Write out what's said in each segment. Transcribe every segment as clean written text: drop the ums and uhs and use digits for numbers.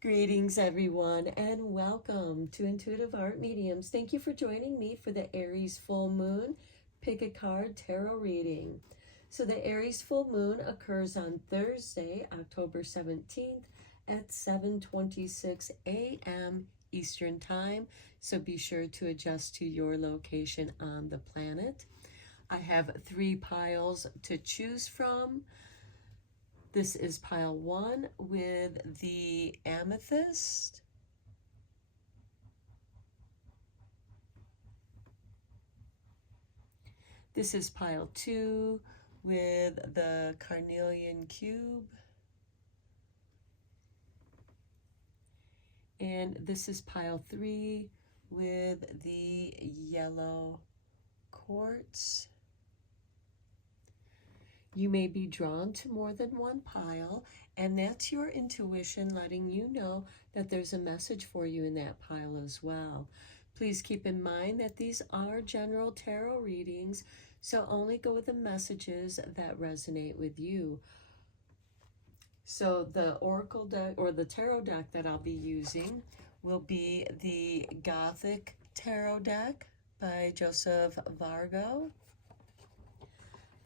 Greetings, everyone, and welcome to Intuitive Art Mediums. Thank you for joining me for the Aries full moon pick a card tarot reading. So the Aries full moon occurs on Thursday, October 17th at 7:26 a.m. Eastern Time. So be sure to adjust to your location on the planet. I have 3 piles to choose from. This is pile 1 with the amethyst. This is pile 2 with the carnelian cube. And this is pile 3 with the yellow quartz. You may be drawn to more than one pile, and that's your intuition letting you know that there's a message for you in that pile as well. Please keep in mind that these are general tarot readings, so only go with the messages that resonate with you. So the oracle deck or the tarot deck that I'll be using will be the Gothic Tarot deck by Joseph Vargo.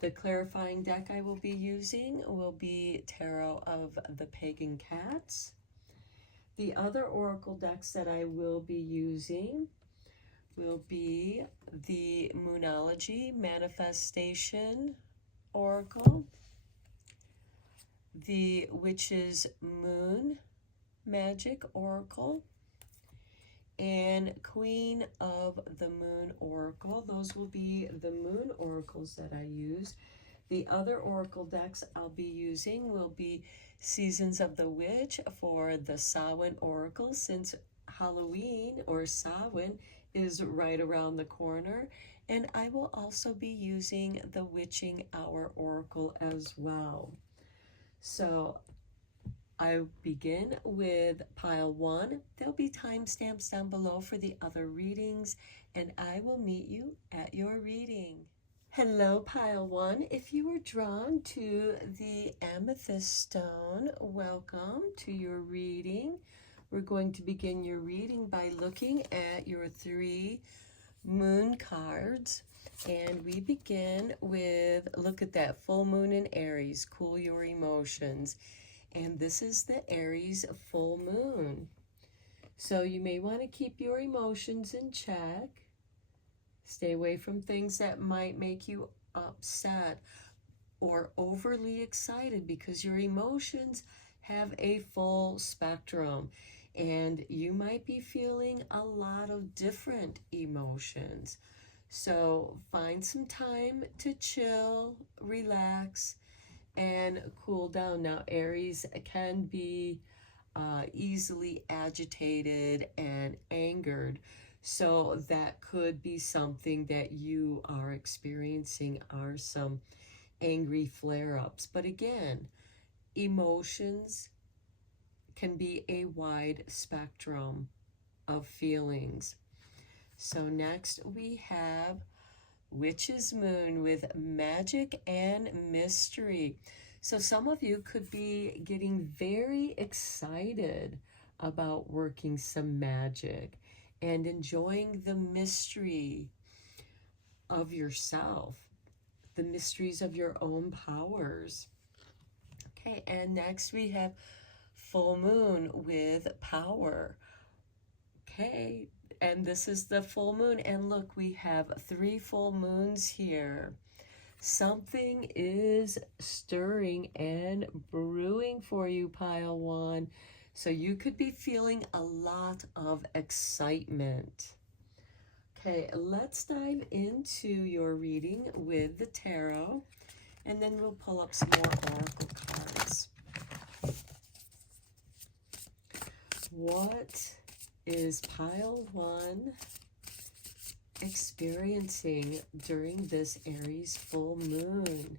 The clarifying deck I will be using will be Tarot of the Pagan Cats. The other oracle decks that I will be using will be the Moonology Manifestation Oracle, the Witch's Moon Magic Oracle, and Queen of the Moon Oracle. Those will be the moon oracles that I use. The other oracle decks I'll be using will be Seasons of the Witch for the Samhain Oracle, since Halloween or Samhain is right around the corner. And I will also be using the Witching Hour Oracle as well. So I begin with pile 1. There'll be timestamps down below for the other readings, and I will meet you at your reading. Hello, pile 1. If you were drawn to the amethyst stone, welcome to your reading. We're going to begin your reading by looking at your 3 moon cards. And we begin with, look at that, full moon in Aries, cool your emotions. And this is the Aries full moon. So you may want to keep your emotions in check. Stay away from things that might make you upset or overly excited, because your emotions have a full spectrum. And you might be feeling a lot of different emotions. So find some time to chill, relax, and cool down. Now, Aries can be easily agitated and angered, so that could be something that you are experiencing, are some angry flare-ups. But again, emotions can be a wide spectrum of feelings. So next we have Witch's Moon with magic and mystery. So some of you could be getting very excited about working some magic and enjoying the mystery of yourself, the mysteries of your own powers. Okay, and next we have full moon with power. Okay, and this is the full moon, and look, we have 3 full moons here. Something is stirring and brewing for you, pile 1. So you could be feeling a lot of excitement. Okay, let's dive into your reading with the tarot, and then we'll pull up some more oracle cards. What is pile 1 experiencing during this Aries full moon?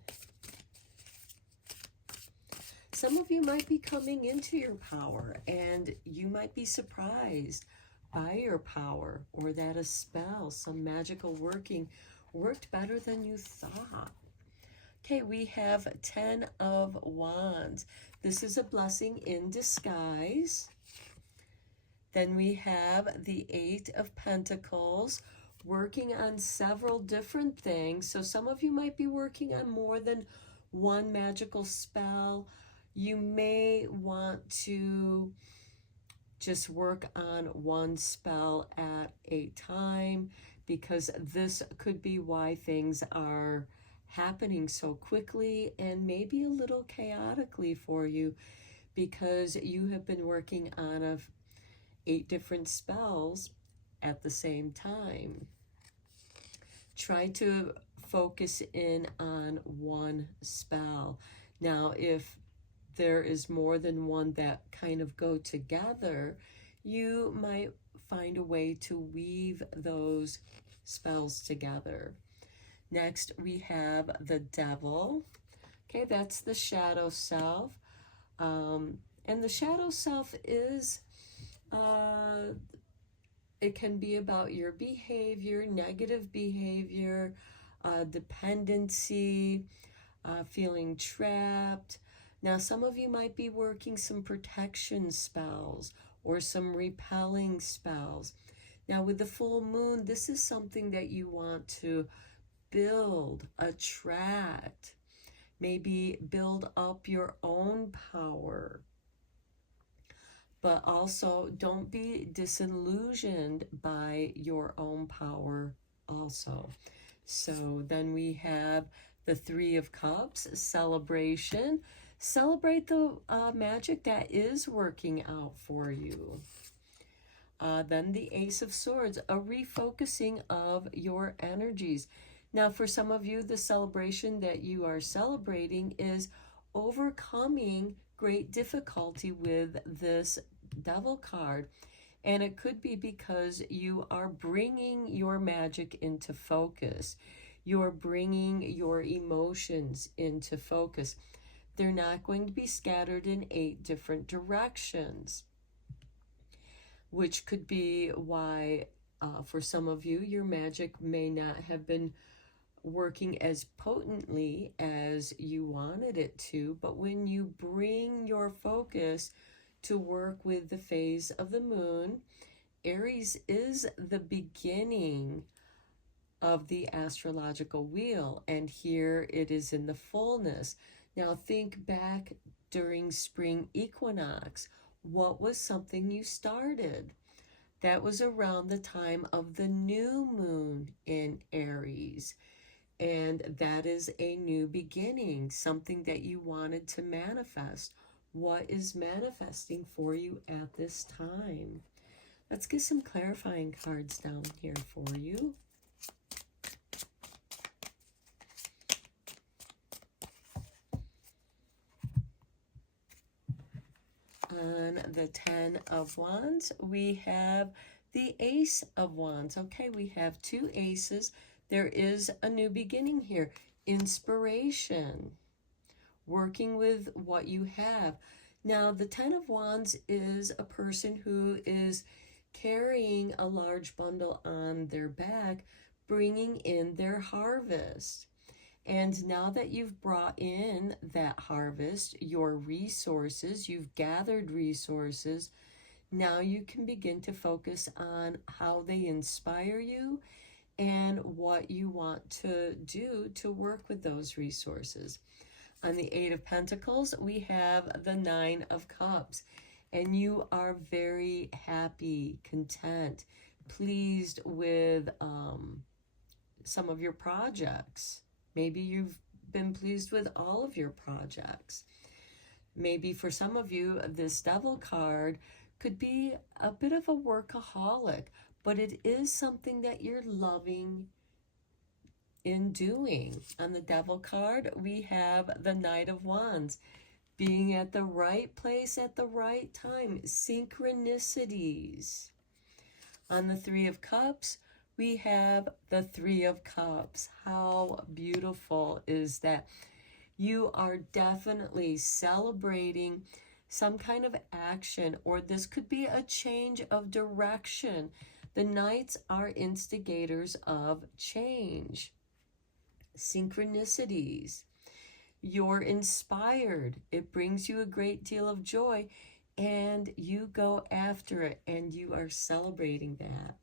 Some of you might be coming into your power, and you might be surprised by your power, or that a spell, some magical working, worked better than you thought. Okay, we have 10 of Wands. This is a blessing in disguise. Then we have the Eight of Pentacles, working on several different things. So some of you might be working on more than one magical spell. You may want to just work on one spell at a time, because this could be why things are happening so quickly and maybe a little chaotically for you, because you have been working on 8 different spells at the same time. Try to focus in on one spell. Now, if there is more than one that kind of go together, you might find a way to weave those spells together. Next, we have the Devil. Okay, that's the shadow self. And the shadow self is, it can be about your behavior, negative behavior, dependency, feeling trapped. Now, some of you might be working some protection spells or some repelling spells. Now, with the full moon, this is something that you want to build, attract, maybe build up your own power. But also, don't be disillusioned by your own power also. So then we have the Three of Cups, celebration. Celebrate the magic that is working out for you. Then the Ace of Swords, a refocusing of your energies. Now, for some of you, the celebration that you are celebrating is overcoming great difficulty with this Devil card. And it could be because you are bringing your magic into focus. You're bringing your emotions into focus. They're not going to be scattered in 8 different directions, which could be why for some of you, your magic may not have been working as potently as you wanted it to. But when you bring your focus to work with the phase of the moon, Aries is the beginning of the astrological wheel, and here it is in the fullness. Now think back during spring equinox. What was something you started? That was around the time of the new moon in Aries. And that is a new beginning, something that you wanted to manifest. What is manifesting for you at this time? Let's get some clarifying cards down here for you. On the 10 of Wands, we have the Ace of Wands. Okay, we have 2 aces. There is a new beginning here. Inspiration. Working with what you have. Now, the 10 of Wands is a person who is carrying a large bundle on their back, bringing in their harvest. And now that you've brought in that harvest, your resources, you've gathered resources, now you can begin to focus on how they inspire you and what you want to do to work with those resources. On the 8 of Pentacles, we have the 9 of Cups, and you are very happy, content, pleased with some of your projects. Maybe you've been pleased with all of your projects. Maybe for some of you, this Devil card could be a bit of a workaholic, but it is something that you're loving in doing. On the Devil card, we have the Knight of Wands, being at the right place at the right time, synchronicities. On the 3 of Cups, we have the 3 of Cups. How beautiful is that? You are definitely celebrating some kind of action, or this could be a change of direction. The Knights are instigators of change. Synchronicities. You're inspired. It brings you a great deal of joy. and you go after it, and you are celebrating that.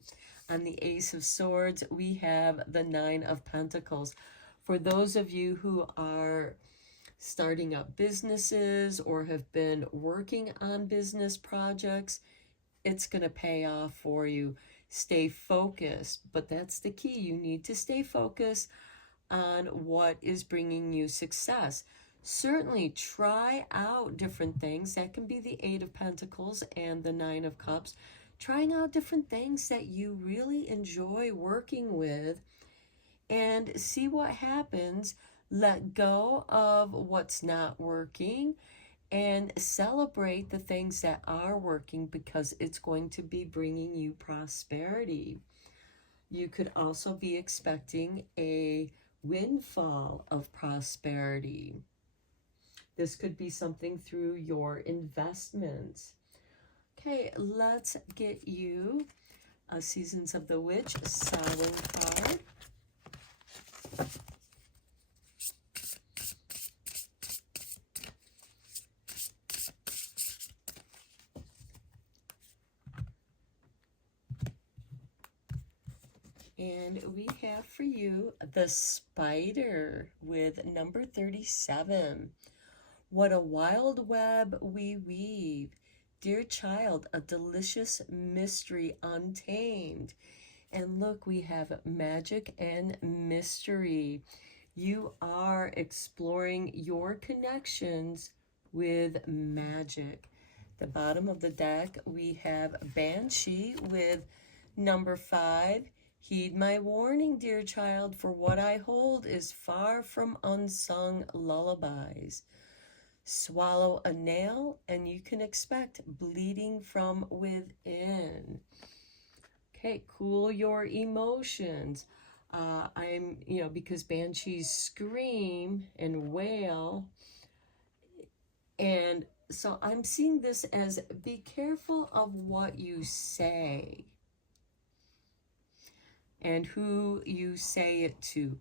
On the Ace of Swords, we have the Nine of Pentacles. For those of you who are starting up businesses or have been working on business projects, it's going to pay off for you. Stay focused, but that's the key. You need to stay focused on what is bringing you success. Certainly try out different things. That can be the Eight of Pentacles and the Nine of Cups. Trying out different things that you really enjoy working with and see what happens. Let go of what's not working and celebrate the things that are working, because it's going to be bringing you prosperity. You could also be expecting a windfall of prosperity. This could be something through your investments. Okay, let's get you a Seasons of the Witch Samhain card. And we have for you the Spider with number 37. What a wild web we weave. Dear child, a delicious mystery untamed. And look, we have magic and mystery. You are exploring your connections with magic. The bottom of the deck, we have Banshee with number 5. Heed my warning, dear child, for what I hold is far from unsung lullabies. Swallow a nail and you can expect bleeding from within. Okay, cool your emotions. Because banshees scream and wail. And so I'm seeing this as be careful of what you say and who you say it to.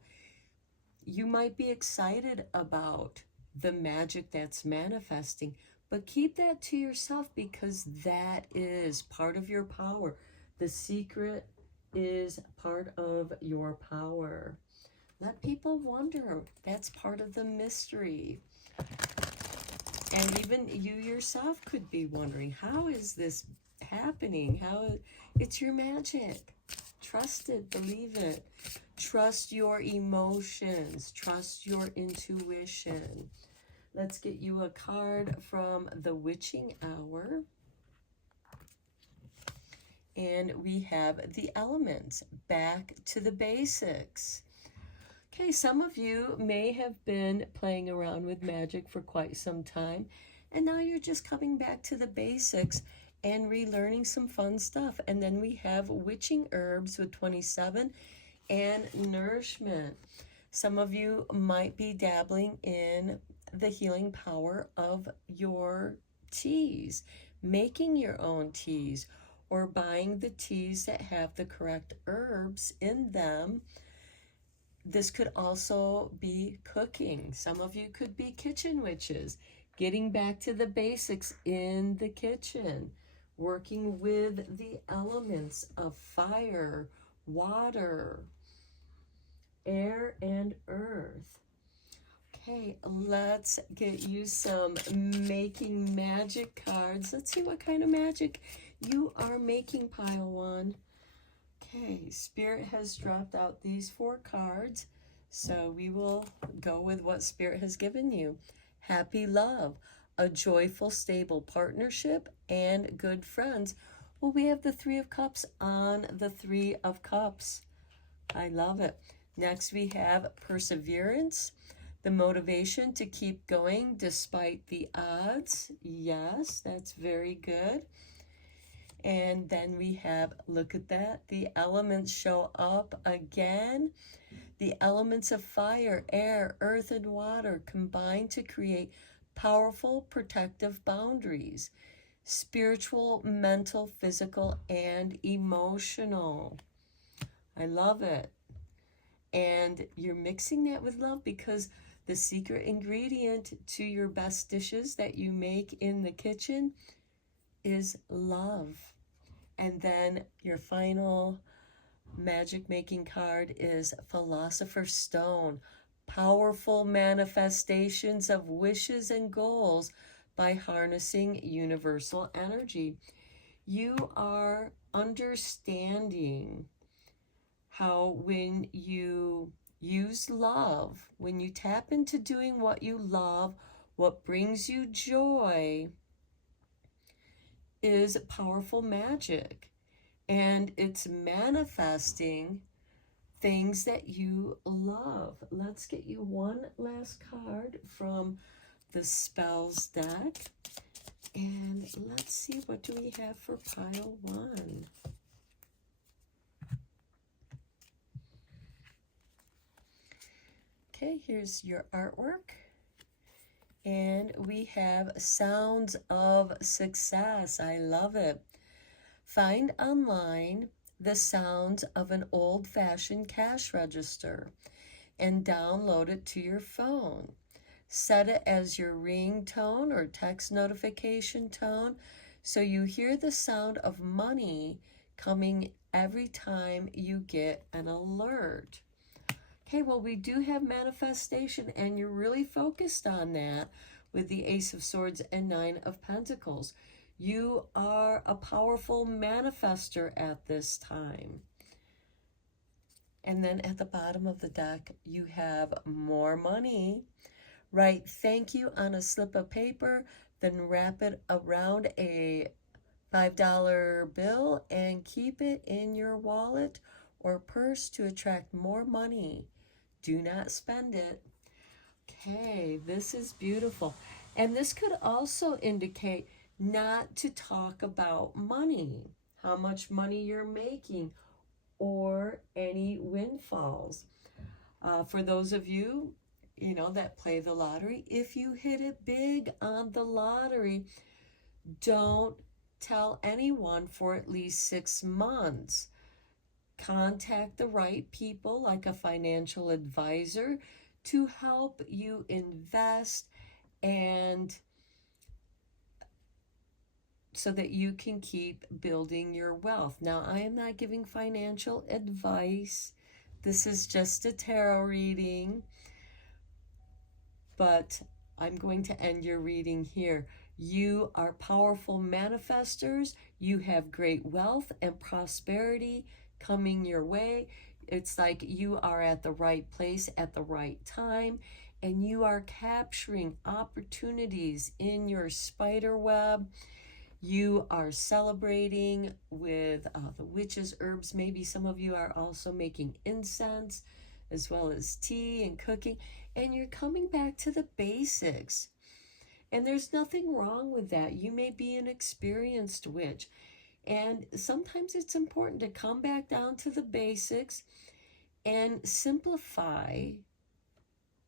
You might be excited about the magic that's manifesting, but keep that to yourself, because that is part of your power. The secret is part of your power. Let people wonder. That's part of the mystery. And even you yourself could be wondering, how is this happening? It's your magic. Trust it, believe it. Trust your emotions. Trust your intuition. Let's get you a card from the Witching Hour. And we have the elements, back to the basics. Okay, some of you may have been playing around with magic for quite some time, and now you're just coming back to the basics and relearning some fun stuff. And then we have witching herbs with 27 and nourishment. Some of you might be dabbling in the healing power of your teas, making your own teas, or buying the teas that have the correct herbs in them. This could also be cooking. Some of you could be kitchen witches, getting back to the basics in the kitchen, working with the elements of fire, water, air, and earth. Okay, let's get you some making magic cards. Let's see what kind of magic you are making, pile one. Okay, Spirit has dropped out these 4 cards, so we will go with what Spirit has given you. Happy love, a joyful, stable partnership, and good friends. Well, we have the 3 of Cups on the 3 of Cups. I love it. Next, we have perseverance, the motivation to keep going despite the odds. Yes, that's very good. And then we have, look at that, the elements show up again. The elements of fire, air, earth, and water combine to create powerful protective boundaries. Spiritual, mental, physical, and emotional. I love it. And you're mixing that with love, because the secret ingredient to your best dishes that you make in the kitchen is love. And then your final magic making card is Philosopher's Stone. Powerful manifestations of wishes and goals by harnessing universal energy. You are understanding how when you use love, when you tap into doing what you love, what brings you joy is powerful magic. And it's manifesting things that you love. Let's get you one last card from the spells deck. And let's see, what do we have for pile 1? Okay, here's your artwork. And we have Sounds of Success. I love it. Find online the sounds of an old-fashioned cash register and download it to your phone. Set it as your ringtone or text notification tone so you hear the sound of money coming every time you get an alert. Okay, well, we do have manifestation, and you're really focused on that with the Ace of Swords and Nine of Pentacles. You are a powerful manifester at this time. And then at the bottom of the deck, you have more money. Write thank you on a slip of paper, then wrap it around a $5 bill and keep it in your wallet or purse to attract more money. Do not spend it. Okay, this is beautiful. And this could also indicate not to talk about money, how much money you're making, or any windfalls. For those of you, that play the lottery, if you hit it big on the lottery, don't tell anyone for at least 6 months. Contact the right people, like a financial advisor, to help you invest and so that you can keep building your wealth. Now, I am not giving financial advice. This is just a tarot reading, but I'm going to end your reading here. You are powerful manifestors. You have great wealth and prosperity coming your way. It's like you are at the right place at the right time, and you are capturing opportunities in your spider web. You are celebrating with the witches' herbs. Maybe some of you are also making incense as well as tea and cooking, and you're coming back to the basics. And there's nothing wrong with that. You may be an experienced witch, and sometimes it's important to come back down to the basics and simplify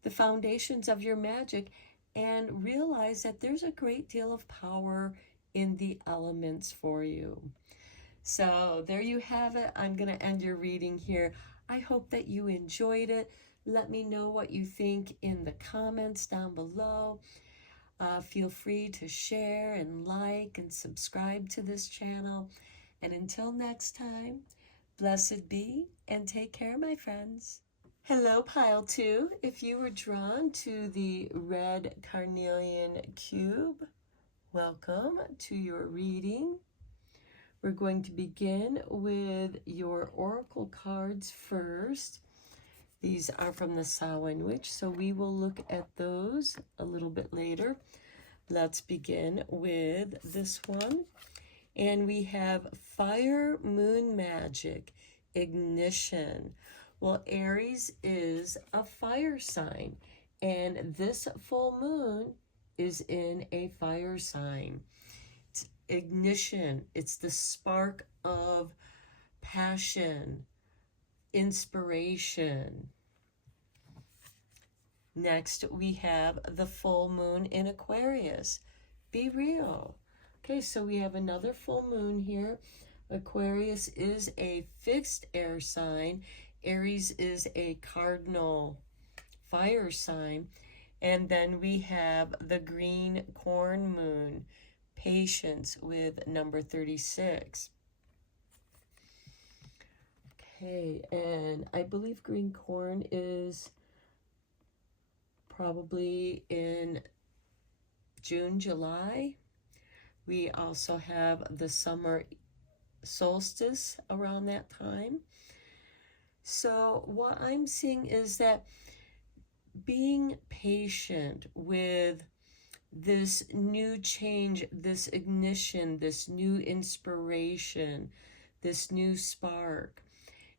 the foundations of your magic and realize that there's a great deal of power in the elements for you. So there you have it. I'm going to end your reading here. I hope that you enjoyed it. Let me know what you think in the comments down below. Feel free to share and like and subscribe to this channel. And until next time, blessed be and take care, my friends. Hello, Pile 2. If you were drawn to the red carnelian cube, welcome to your reading. We're going to begin with your oracle cards first. These are from the Samhain Witch, so we will look at those a little bit later. Let's begin with this one. And we have Fire, Moon Magic, Ignition. Well, Aries is a fire sign, and this full moon is in a fire sign. It's ignition. It's the spark of passion, inspiration. Next, we have the full moon in Aquarius. Be real. Okay, so we have another full moon here. Aquarius is a fixed air sign. Aries is a cardinal fire sign. And then we have the green corn moon. patience with number 36. Okay, and I believe green corn is probably in June, July. We also have the summer solstice around that time. So what I'm seeing is that being patient with this new change, this ignition, this new inspiration, this new spark.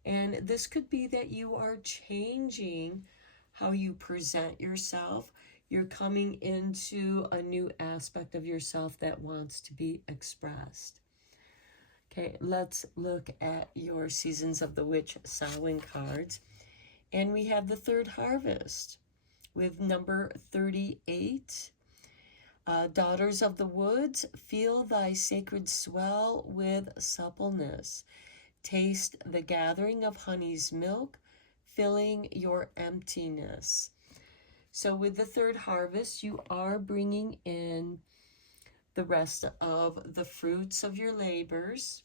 And this could be that you are changing how you present yourself. You're coming into a new aspect of yourself that wants to be expressed. Okay, let's look at your Seasons of the Witch Samhain cards. And we have the third harvest with number 38. Daughters of the woods, feel thy sacred swell with suppleness. Taste the gathering of honey's milk, filling your emptiness. So with the third harvest, you are bringing in the rest of the fruits of your labors.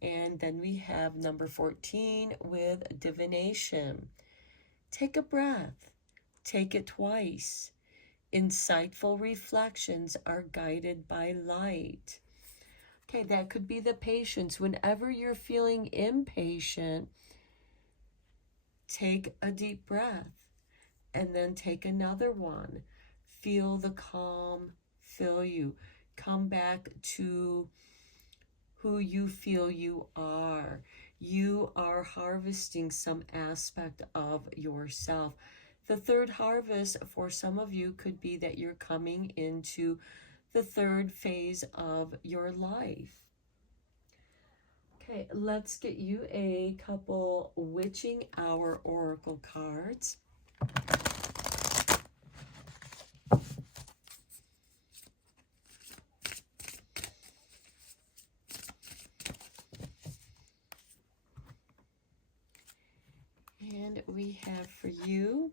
And then we have number 14 with divination. Take a breath. Take it twice. Insightful reflections are guided by light. Okay, that could be the patience. Whenever you're feeling impatient, take a deep breath and then take another one. Feel the calm fill you. Come back to who you feel you are. You are harvesting some aspect of yourself. The third harvest for some of you could be that you're coming into the third phase of your life. Okay, let's get you a couple Witching Hour Oracle cards. And we have for you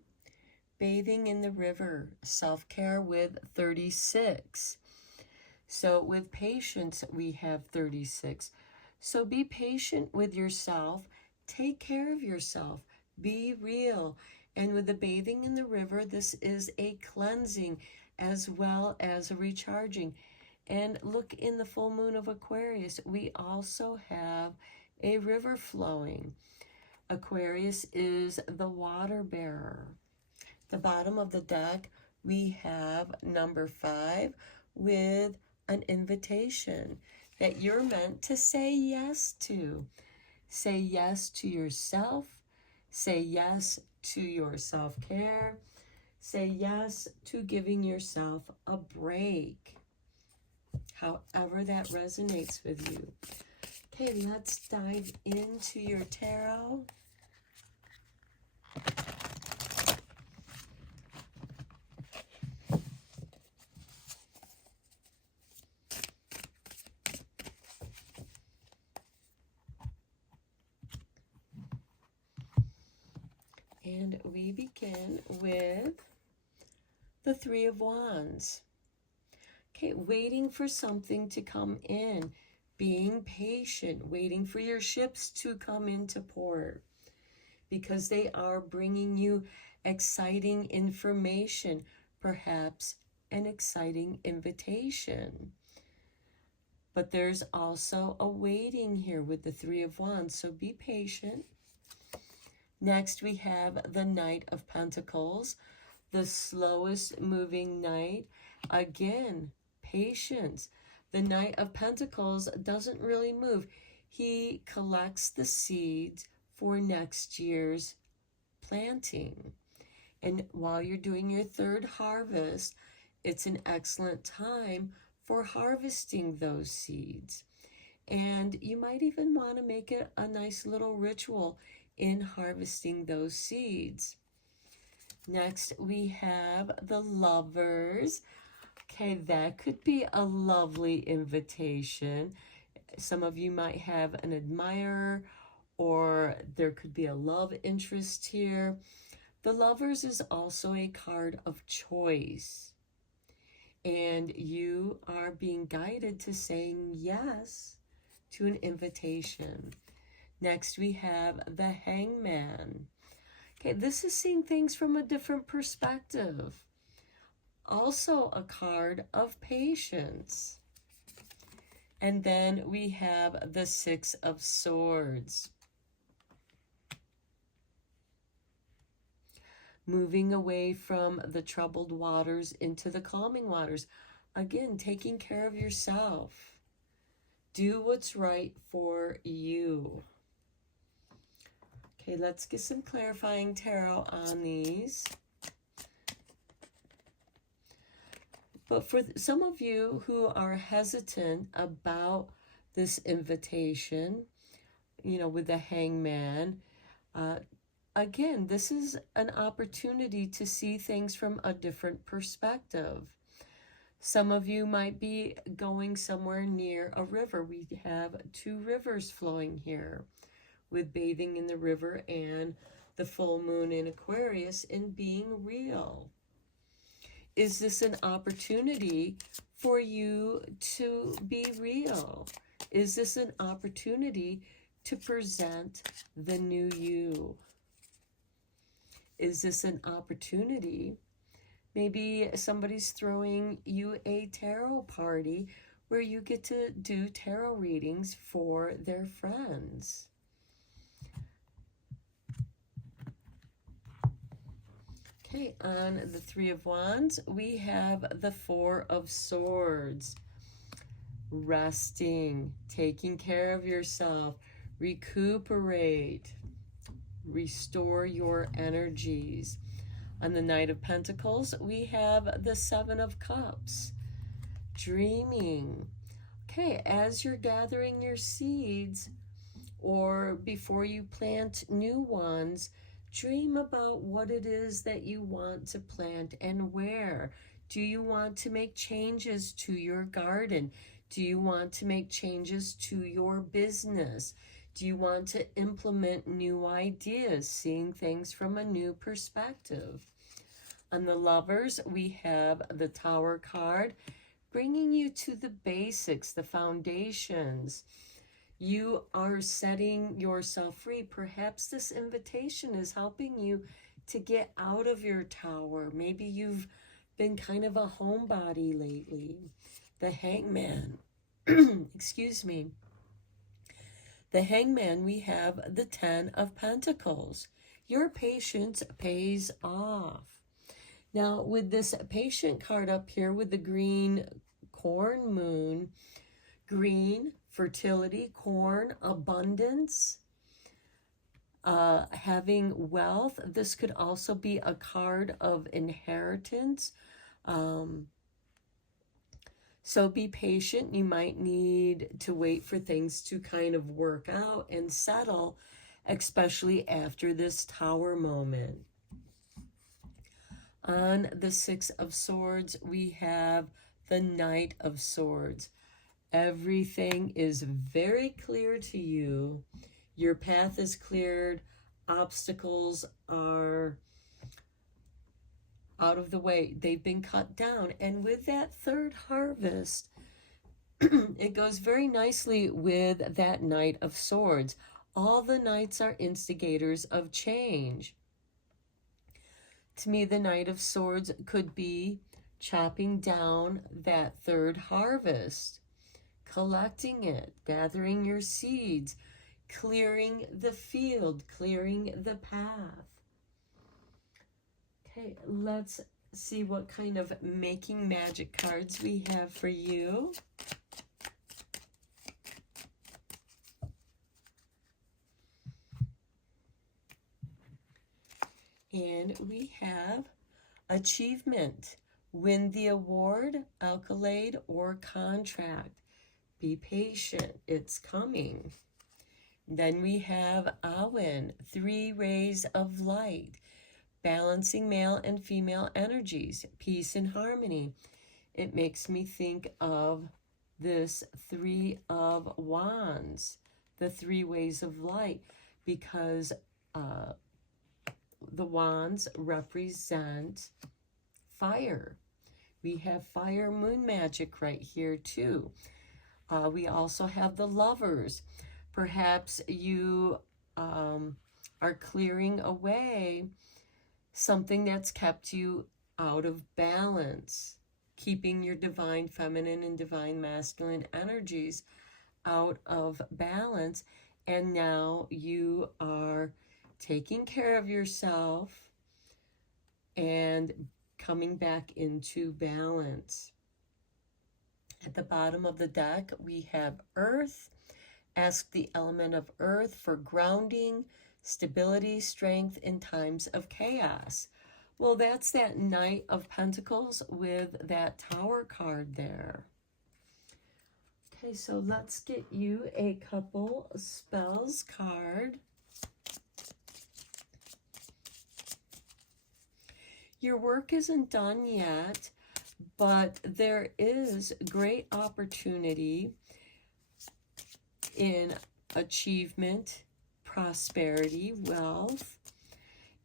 Bathing in the River, Self-Care with 36. So with patience, we have 36. So be patient with yourself. Take care of yourself. Be real. And with the bathing in the river, this is a cleansing as well as a recharging. And look, in the full moon of Aquarius, we also have a river flowing. Aquarius is the water bearer. The bottom of the deck, we have number 5 with an invitation that you're meant to say yes to. Say yes to yourself. Say yes to your self-care. Say yes to giving yourself a break. However that resonates with you. Okay, let's dive into your tarot. And we begin with the Three of Wands. Okay, waiting for something to come in, being patient, waiting for your ships to come into port because they are bringing you exciting information, perhaps an exciting invitation. But there's also a waiting here with the Three of Wands, so be patient. Next, we have the Knight of Pentacles, the slowest moving knight. Again, patience. The Knight of Pentacles doesn't really move. He collects the seeds for next year's planting. And while you're doing your third harvest, it's an excellent time for harvesting those seeds. And you might even want to make it a nice little ritual in harvesting those seeds. Next, we have the Lovers. Okay, that could be a lovely invitation. Some of you might have an admirer, or there could be a love interest here. The Lovers is also a card of choice. and you are being guided to saying yes to an invitation. Next, we have the Hangman. Okay, this is seeing things from a different perspective. Also a card of patience. And then we have the Six of Swords. Moving away from the troubled waters into the calming waters. Again, taking care of yourself. Do what's right for you. Okay, let's get some clarifying tarot on these. But for some of you who are hesitant about this invitation, you know, with the Hangman, again, this is an opportunity to see things from a different perspective. Some of you might be going somewhere near a river. We have two rivers flowing here, with bathing in the river and the full moon in Aquarius and being real. Is this an opportunity for you to be real? Is this an opportunity to present the new you? Is this an opportunity? Maybe somebody's throwing you a tarot party where you get to do tarot readings for their friends. Okay, on the Three of Wands, we have the Four of Swords. Resting, taking care of yourself, recuperate, restore your energies. On the Knight of Pentacles, we have the Seven of Cups. Dreaming. Okay, as you're gathering your seeds, or before you plant new ones, dream about what it is that you want to plant and where. Do you want to make changes to your garden? Do you want to make changes to your business? Do you want to implement new ideas, seeing things from a new perspective? On the Lovers, we have the Tower card, bringing you to the basics, the foundations. You are setting yourself free. Perhaps this invitation is helping you to get out of your tower. Maybe you've been kind of a homebody lately. The Hangman, excuse me. The Hangman, we have the Ten of Pentacles. Your patience pays off. Now, with this patient card up here with the green corn moon, green, fertility, corn, abundance, having wealth. This could also be a card of inheritance. So be patient. You might need to wait for things to kind of work out and settle, especially after this Tower moment. On the Six of Swords, we have the Knight of Swords. Everything is very clear to you. Your path is cleared. Obstacles are out of the way. They've been cut down. And with that third harvest, it goes very nicely with that Knight of Swords. All the knights are instigators of change. To me, the Knight of Swords could be chopping down that third harvest, collecting it, gathering your seeds, clearing the field, clearing the path. Okay, let's see what kind of making magic cards we have for you. And we have achievement. Win the award, accolade, or contract. Be patient. It's coming. Then we have Awen, 3 rays of light. Balancing male and female energies. Peace and harmony. It makes me think of this 3 of Wands, the 3 ways of light, because the wands represent fire. We have fire moon magic right here too. We also have the Lovers. Perhaps you are clearing away something that's kept you out of balance, keeping your divine feminine and divine masculine energies out of balance. And now you are taking care of yourself and coming back into balance. At the bottom of the deck, we have Earth. Ask the element of Earth for grounding, stability, strength in times of chaos. Well, that's that Knight of Pentacles with that Tower card there. Okay, so let's get you a couple spells card. Your work isn't done yet, but there is great opportunity in achievement, prosperity, wealth,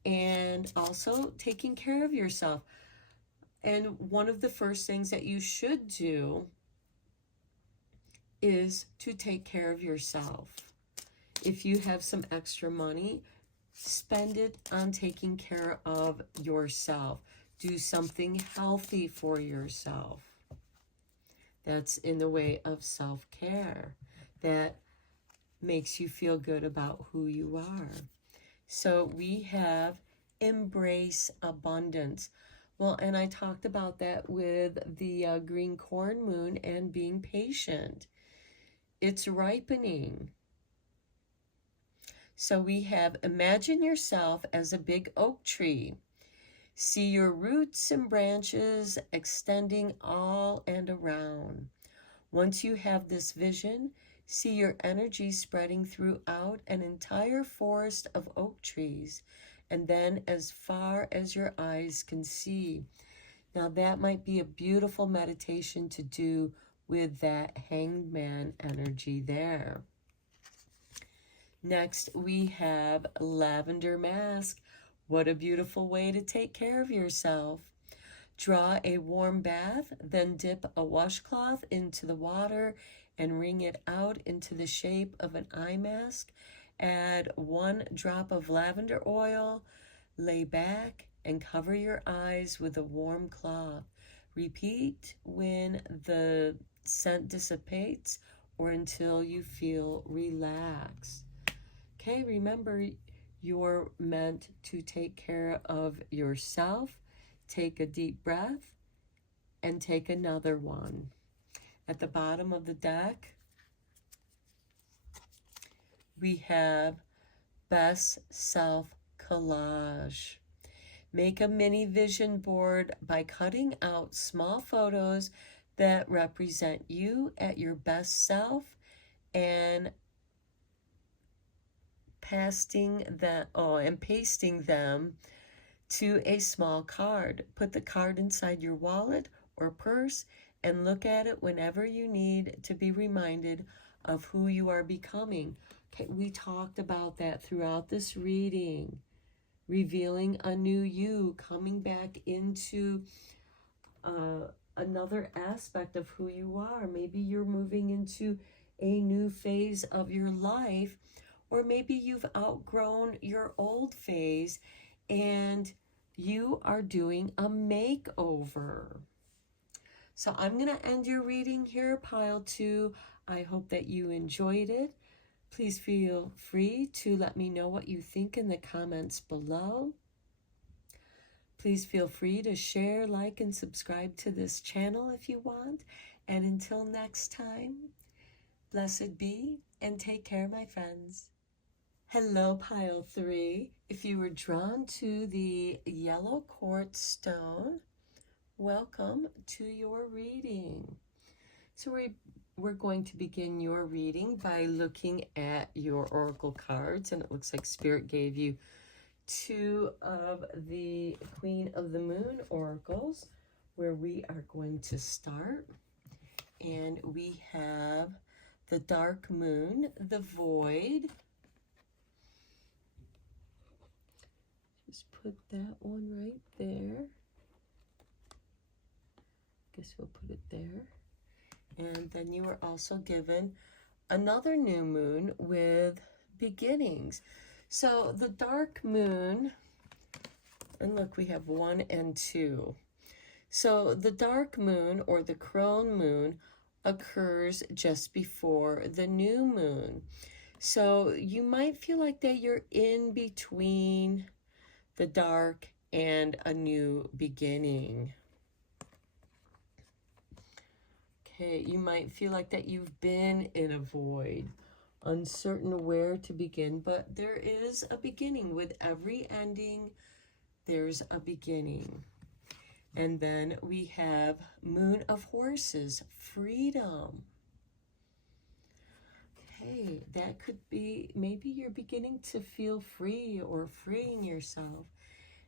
and also taking care of yourself. And one of the first things that you should do is to take care of yourself. If you have some extra money, spend it on taking care of yourself. Do something healthy for yourself. That's in the way of self-care. That makes you feel good about who you are. So we have embrace abundance. Well, and I talked about that with the green corn moon and being patient. It's ripening. So we have imagine yourself as a big oak tree. See your roots and branches extending all and around. Once you have this vision, see your energy spreading throughout an entire forest of oak trees, and then as far as your eyes can see. Now that might be a beautiful meditation to do with that hangman energy there. Next, we have lavender mask. What a beautiful way to take care of yourself. Draw a warm bath, then dip a washcloth into the water and wring it out into the shape of an eye mask. Add 1 drop of lavender oil, lay back, and cover your eyes with a warm cloth. Repeat when the scent dissipates or until you feel relaxed. Okay, remember, you're meant to take care of yourself. Take a deep breath and take another one. At the bottom of the deck, we have Best Self Collage. Make a mini vision board by cutting out small photos that represent you at your best self and pasting them to a small card. Put the card inside your wallet or purse and look at it whenever you need to be reminded of who you are becoming. Okay, we talked about that throughout this reading. Revealing a new you, coming back into another aspect of who you are. Maybe you're moving into a new phase of your life, or maybe you've outgrown your old phase and you are doing a makeover. So I'm going to end your reading here, pile 2. I hope that you enjoyed it. Please feel free to let me know what you think in the comments below. Please feel free to share, like, and subscribe to this channel if you want. And until next time, blessed be and take care, my friends. Hello, pile 3. If you were drawn to the yellow quartz stone, welcome to your reading. So we're going to begin your reading by looking at your oracle cards, and it looks like Spirit gave you 2 of the Queen of the Moon oracles, where we are going to start. And we have the Dark Moon, the Void. Just put that one right there. guess we'll put it there. And then you were also given another new moon with beginnings. So the dark moon, and look, we have 1 and 2. So the dark moon or the crone moon occurs just before the new moon. So you might feel like that you're in between the dark and a new beginning. Okay, you might feel like that you've been in a void, uncertain where to begin, but there is a beginning. With every ending, there's a beginning. And then we have Moon of Horses, freedom. Okay, that could be, maybe you're beginning to feel free or freeing yourself.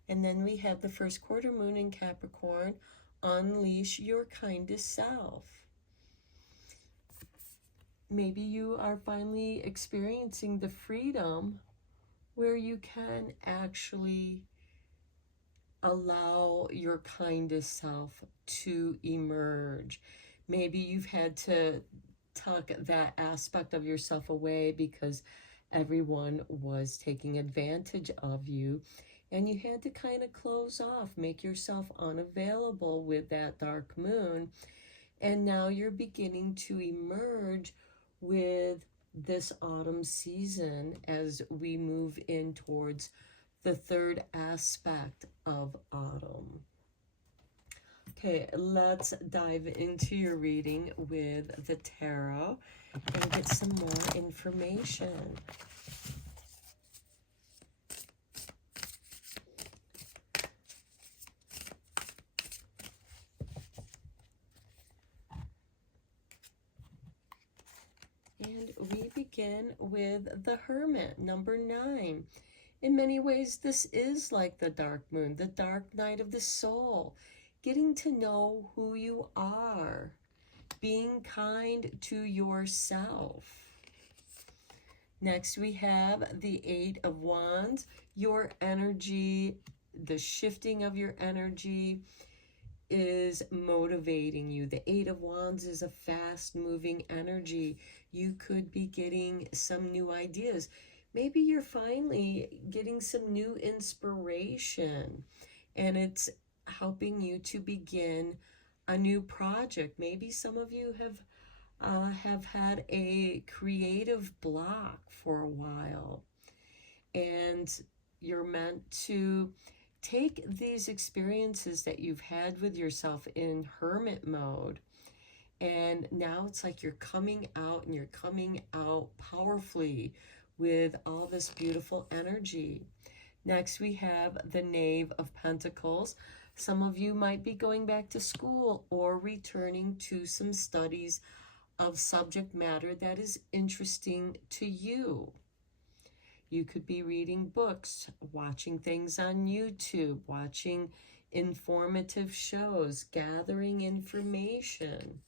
And then we have the first quarter moon in Capricorn, unleash your kindest self. Maybe you are finally experiencing the freedom where you can actually allow your kindest self to emerge. Maybe you've had to tuck that aspect of yourself away because everyone was taking advantage of you, and you had to kind of close off, make yourself unavailable with that dark moon. And now you're beginning to emerge with this autumn season as we move in towards the third aspect of autumn. Okay, let's dive into your reading with the tarot and get some more information. And we begin with the Hermit, number 9. In many ways, this is like the dark moon, the dark night of the soul, getting to know who you are, being kind to yourself. Next, we have the 8 of Wands, your energy, the shifting of your energy is motivating you. The 8 of Wands is a fast-moving energy. You could be getting some new ideas. Maybe you're finally getting some new inspiration, and it's helping you to begin a new project. Maybe some of you have had a creative block for a while, and you're meant to take these experiences that you've had with yourself in hermit mode, and now it's like you're coming out, and you're coming out powerfully with all this beautiful energy. Next, we have the Knave of Pentacles. Some of you might be going back to school or returning to some studies of subject matter that is interesting to you. You could be reading books, watching things on YouTube, watching informative shows, gathering information.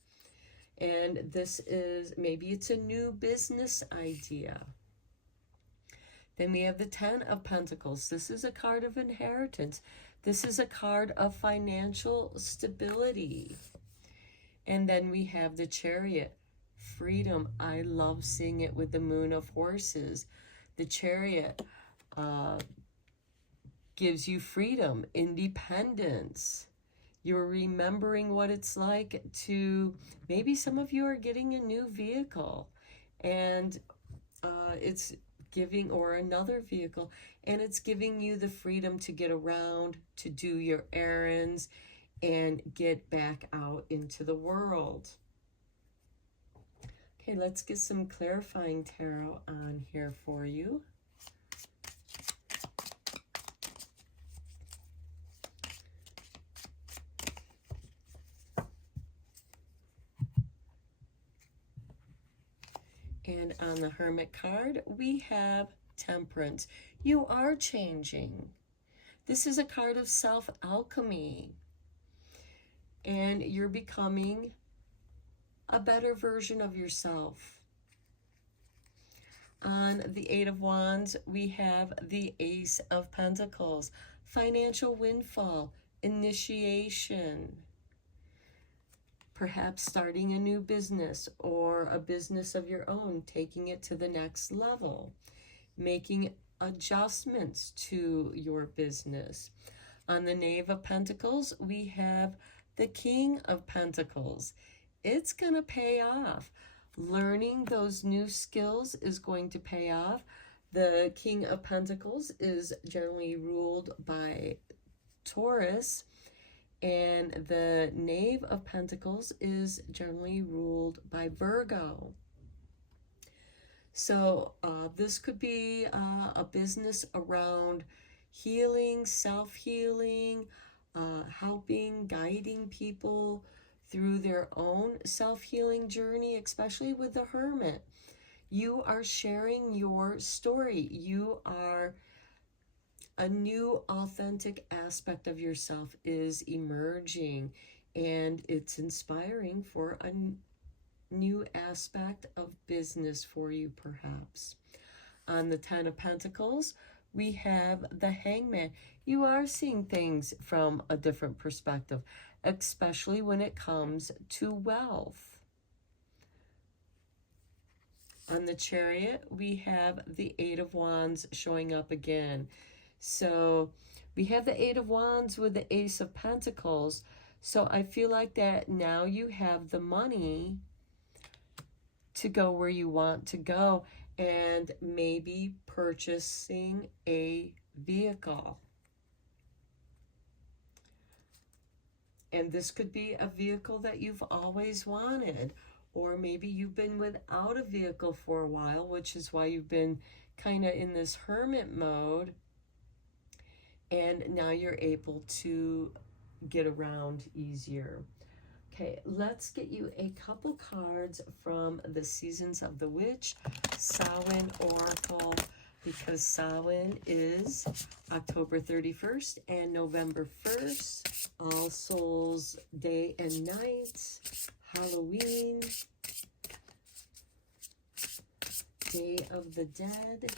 And this is, maybe it's a new business idea. Then we have the 10 of Pentacles. This is a card of inheritance. This is a card of financial stability. And then we have the Chariot, freedom. I love seeing it with the Moon of Horses. The Chariot gives you freedom, independence. You're remembering what it's like to, maybe some of you are getting a new vehicle, and it's giving, or another vehicle, and it's giving you the freedom to get around, to do your errands, and get back out into the world. Okay, let's get some clarifying tarot on here for you. And on the Hermit card, we have Temperance. You are changing. This is a card of self-alchemy. And you're becoming a better version of yourself. On the 8 of Wands, we have the Ace of Pentacles. Financial windfall, initiation. Perhaps starting a new business or a business of your own, taking it to the next level, making adjustments to your business. On the Knave of Pentacles, we have the King of Pentacles. It's going to pay off. Learning those new skills is going to pay off. The King of Pentacles is generally ruled by Taurus, and the Knave of Pentacles is generally ruled by Virgo. So this could be a business around healing, self-healing, helping, guiding people through their own self-healing journey, especially with the Hermit. You are sharing your story. You are, a new authentic aspect of yourself is emerging, and it's inspiring for a new aspect of business for you, perhaps. On the Ten of Pentacles, we have the Hangman. You are seeing things from a different perspective, especially when it comes to wealth. On the Chariot, we have the Eight of Wands showing up again. So we have the Eight of Wands with the Ace of Pentacles. So I feel like that now you have the money to go where you want to go, and maybe purchasing a vehicle. And this could be a vehicle that you've always wanted, or maybe you've been without a vehicle for a while, which is why you've been kind of in this hermit mode, and now you're able to get around easier. Okay, let's get you a couple cards from the Seasons of the Witch, Samhain Oracle, because Samhain is October 31st and November 1st, All Souls Day and Night, Halloween, Day of the Dead,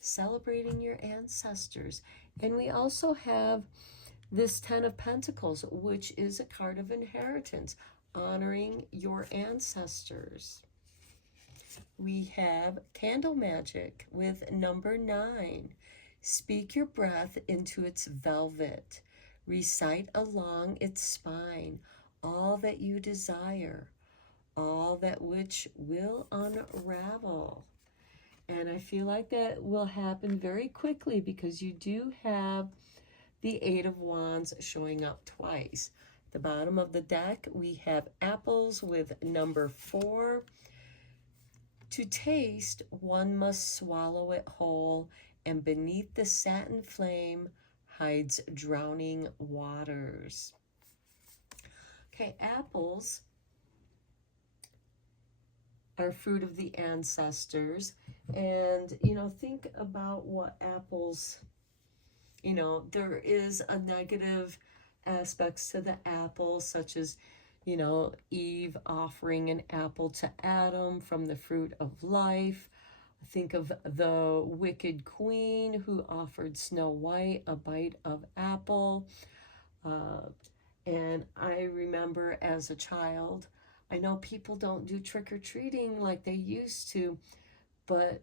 celebrating your ancestors. And we also have this Ten of Pentacles, which is a card of inheritance, honoring your ancestors. We have Candle Magic with number 9. Speak your breath into its velvet. Recite along its spine all that you desire, all that which will unravel. And I feel like that will happen very quickly because you do have the Eight of Wands showing up twice. The bottom of the deck, we have apples with number 4. To taste, one must swallow it whole, and beneath the satin flame hides drowning waters. Okay, apples are fruit of the ancestors. And, think about what apples, there is a negative aspects to the apple, such as, Eve offering an apple to Adam from the fruit of life. Think of the wicked queen who offered Snow White a bite of apple. And I remember as a child, I know people don't do trick-or-treating like they used to, but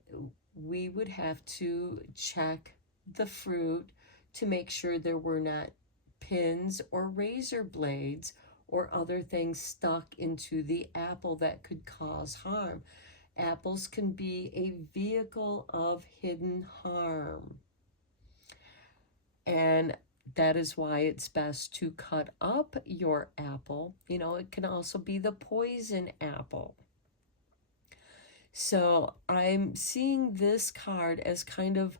we would have to check the fruit to make sure there were not pins or razor blades or other things stuck into the apple that could cause harm. Apples can be a vehicle of hidden harm. And that is why it's best to cut up your apple. It can also be the poison apple. So I'm seeing this card as kind of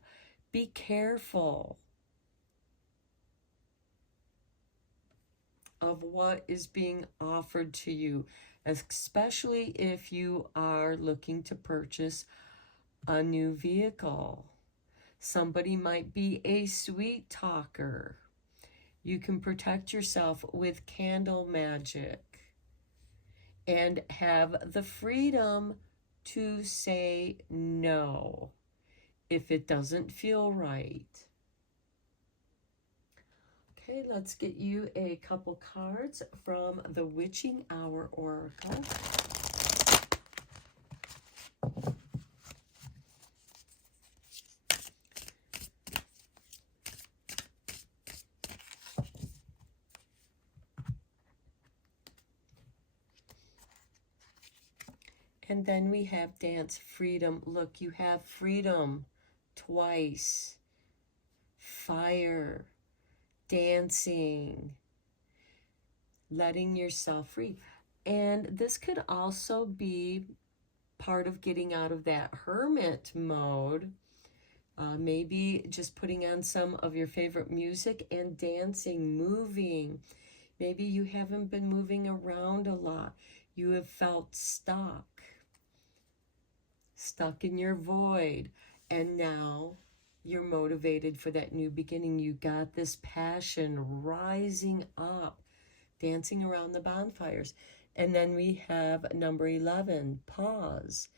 be careful of what is being offered to you, especially if you are looking to purchase a new vehicle. Somebody might be a sweet talker. You can protect yourself with candle magic and have the freedom to say no if it doesn't feel right. Okay, let's get you a couple cards from the Witching Hour Oracle. And then we have Dance Freedom. Look, you have freedom twice. Fire, dancing, letting yourself free. And this could also be part of getting out of that hermit mode. Maybe just putting on some of your favorite music and dancing, moving. Maybe you haven't been moving around a lot. You have felt stuck in your void. And now you're motivated for that new beginning. You got this passion rising up, dancing around the bonfires. And then we have number 11, pause.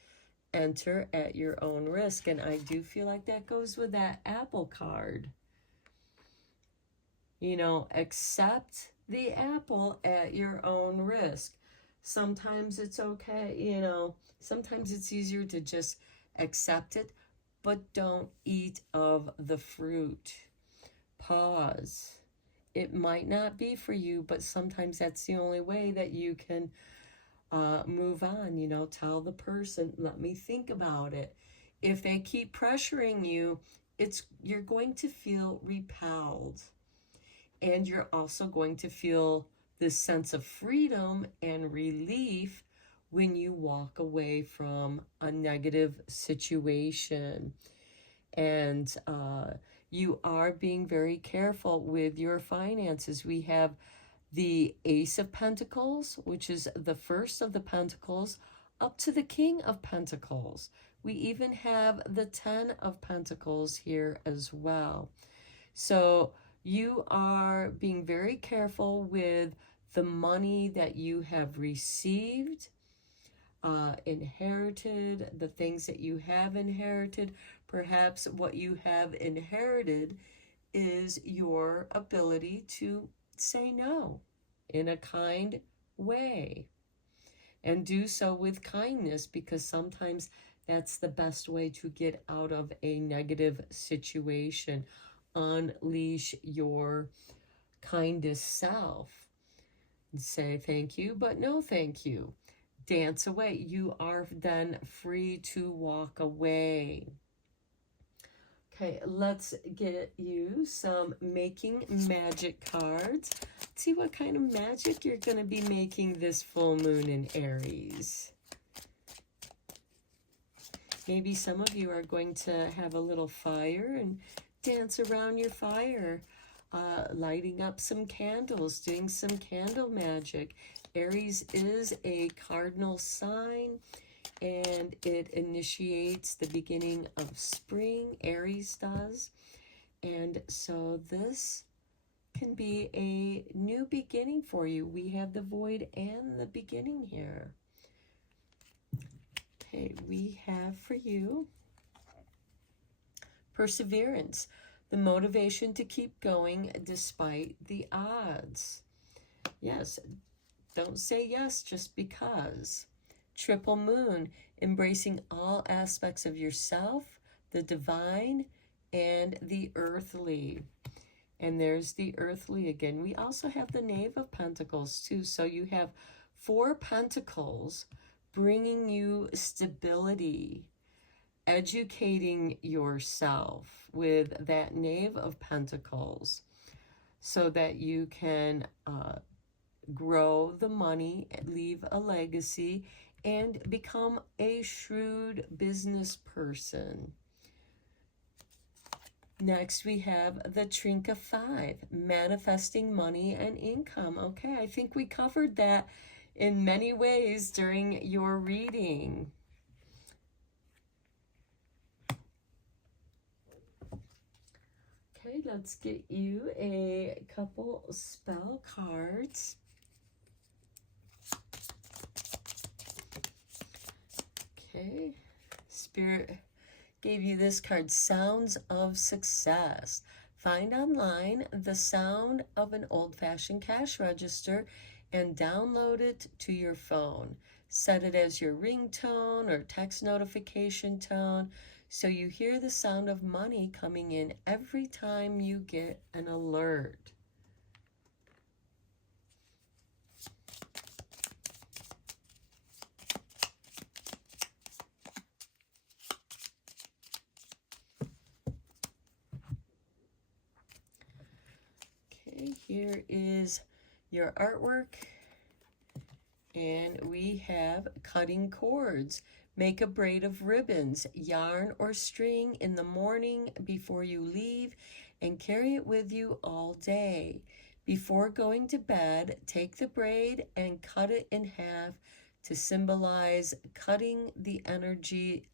Enter at your own risk. And I do feel like that goes with that apple card. You know, accept the apple at your own risk. Sometimes it's okay, you know, sometimes it's easier to just accept it, but don't eat of the fruit. Pause. It might not be for you, but sometimes that's the only way that you can move on. You know, tell the person, let me think about it. If they keep pressuring you, you're going to feel repelled. And you're also going to feel this sense of freedom and relief when you walk away from a negative situation. And you are being very careful with your finances. We have the Ace of Pentacles, which is the first of the Pentacles, up to the King of Pentacles. We even have the 10 of Pentacles here as well. So you are being very careful with the money that you have received, inherited, the things that you have inherited. Perhaps what you have inherited is your ability to say no in a kind way, and do so with kindness, because sometimes that's the best way to get out of a negative situation. Unleash your kindest self and say thank you, but no thank you. Dance away. You are then free to walk away. Okay, let's get you some making magic cards. Let's see what kind of magic you're going to be making this full moon in Aries. Maybe some of you are going to have a little fire and dance around your fire, lighting up some candles, doing some candle magic. Aries is a cardinal sign, and it initiates the beginning of spring. Aries does. And so this can be a new beginning for you. We have the void and the beginning here. Okay, we have for you perseverance, the motivation to keep going despite the odds. Yes, don't say yes just because. Triple moon, embracing all aspects of yourself, the divine, and the earthly. And there's the earthly again. We also have the Knave of Pentacles too. So you have 4 pentacles bringing you stability, educating yourself with that Knave of Pentacles so that you can grow the money, leave a legacy, and become a shrewd business person. Next, we have the Trinket 5, manifesting money and income. Okay, I think we covered that in many ways during your reading. Okay, let's get you a couple spell cards. Okay, Spirit gave you this card, Sounds of Success. Find online the sound of an old-fashioned cash register and download it to your phone. Set it as your ringtone or text notification tone so you hear the sound of money coming in every time you get an alert. Okay, here is your artwork. And we have cutting cords. Make a braid of ribbons, yarn or string in the morning before you leave and carry it with you all day. Before going to bed, take the braid and cut it in half to symbolize cutting the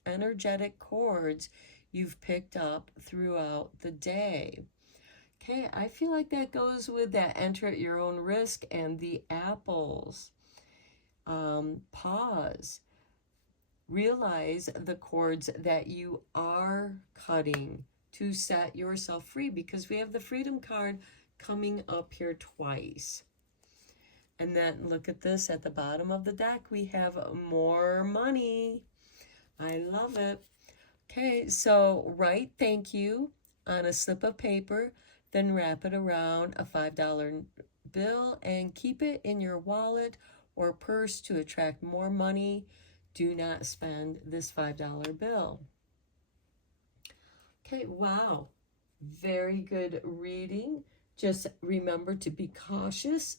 energetic cords you've picked up throughout the day. Okay, I feel like that goes with that enter at your own risk and the apples. Pause. Realize the cords that you are cutting to set yourself free, because we have the freedom card coming up here twice. And then look at this at the bottom of the deck. We have more money. I love it. Okay, so write thank you on a slip of paper, then wrap it around a $5 bill and keep it in your wallet or purse to attract more money. Do not spend this $5 bill. Okay, wow. Very good reading. Just remember to be cautious.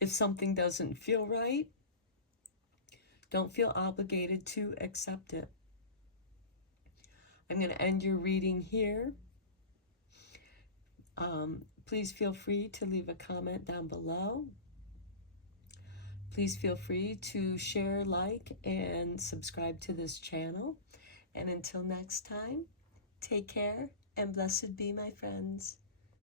If something doesn't feel right, don't feel obligated to accept it. I'm going to end your reading here. Please feel free to leave a comment down below. Please feel free to share, like, and subscribe to this channel. And until next time, take care and blessed be, my friends.